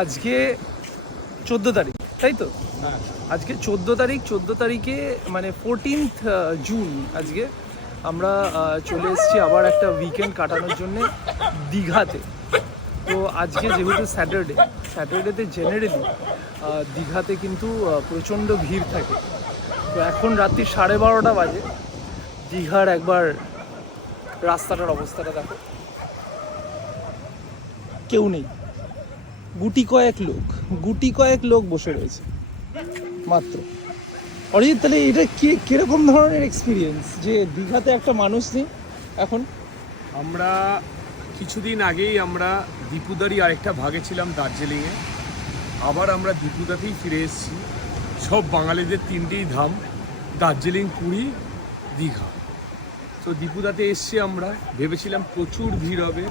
আজকে 14 তারিখ, তাই তো? হ্যাঁ, আজকে 14 তারিখে মানে 14th জুন আজকে আমরা চলে এসেছি আবার একটা উইকেন্ড কাটানোর জন্য দীঘাতে। তো আজকে যেহেতু স্যাটারডেতে জেনারেলি দীঘাতে কিন্তু প্রচণ্ড ভিড় থাকে। তো এখন রাত্রি 12:30 বাজে। দীঘার একবার রাস্তাটার অবস্থাটা দেখো, কেউ নেই, গুটি কয়েক লোক বসে রয়েছে মাত্র। অরিজিৎ, তাহলে এটা কিরকম ধরনের এক্সপিরিয়েন্স যে দীঘাতে একটা মানুষ নেই এখন? আমরা কিছুদিন আগেই আমরা দীপুদারই আরেকটা ভাগে ছিলাম দার্জিলিংয়ে, আবার আমরা দীপুদাতেই ফিরে এসেছি। সব বাঙালিদের তিনটেই ধাম, দার্জিলিং, পুরী, দীঘা। তো দীপুদাতে এসছি, আমরা ভেবেছিলাম প্রচুর ভিড় হবে।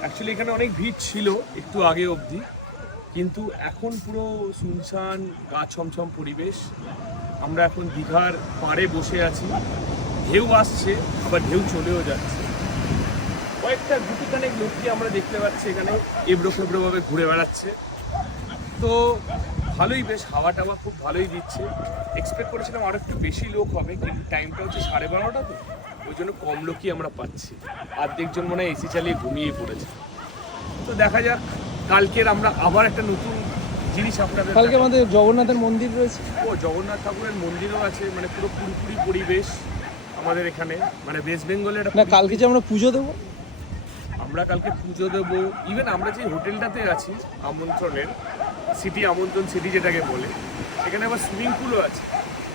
অ্যাকচুয়ালি এখানে অনেক ভিড় ছিল একটু আগে অবধি, কিন্তু এখন পুরো শুনশান গা ছমছম পরিবেশ। আমরা এখন দীঘার পাড়ে বসে আছি, ঢেউ আসছে আবার ঢেউ চলেও যাচ্ছে। কয়েকটা গুটিখানেক লোককে আমরা দেখতে পাচ্ছি এখানে এবড়ো খেবড়োভাবে ঘুরে বেড়াচ্ছে। তো ভালোই, বেশ হাওয়া টাওয়া খুব ভালোই দিচ্ছে। এক্সপেক্ট করেছিলাম আরও একটু বেশি লোক হবে, কিন্তু টাইমটা হচ্ছে 12:30 তো, ওই জন্য কম লোকই আমরা পাচ্ছি। অর্ধেকজন মনে হয় এসি চালিয়ে ঘুমিয়ে পড়েছে। তো দেখা যাক, কালকের আমরা আবার একটা নতুন জিনিস আপনাদের। কালকে আমাদের জগন্নাথের মন্দির রয়েছে। ও, জগন্নাথ ঠাকুরের মন্দিরও আছে, মানে পুরো পুরোপুরি পরিবেশ আমাদের এখানে, মানে ওয়েস্ট বেঙ্গলের না, কালকে যে আমরা পুজো দেবো, আমরা কালকে পুজো দেবো। ইভেন আমরা যে হোটেলটাতে আছি আমন্ত্রণের, সিটি আমন্ত্রণ সিটি যেটাকে বলে, সেখানে আবার সুইমিং পুলও আছে।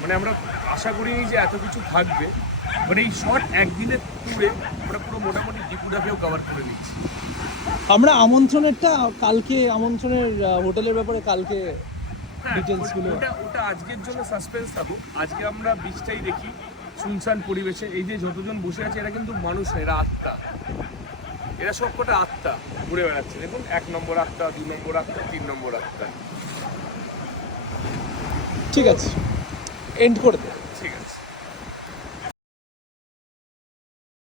মানে আমরা আশা করিনি যে এত কিছু থাকবে। মানে এই শর্ট একদিনের ট্যুরে আমরা পুরো মোটামুটি দীপুদাকেও কভার করে নিচ্ছি। আমরা আমন্ত্রণেরটা কালকে, আমন্ত্রণের হোটেলের ব্যাপারে কালকে ডিটেলসগুলো। ওটা আজকের জন্য সাসপেন্স থাকুক। আজকে আমরা বিচটাই দেখি, শুনশান পরিবেশে। এই যে যতজন বসে আছে এরা কিন্তু মানুষ না, এরা আত্মা। এরা সব কটা আত্মা ঘুরে বেড়াচ্ছে। দেখুন, 1 নম্বর আত্মা, 2 নম্বর আত্মা, 3 নম্বর আত্মা। ঠিক আছে, এন্ড করে দে।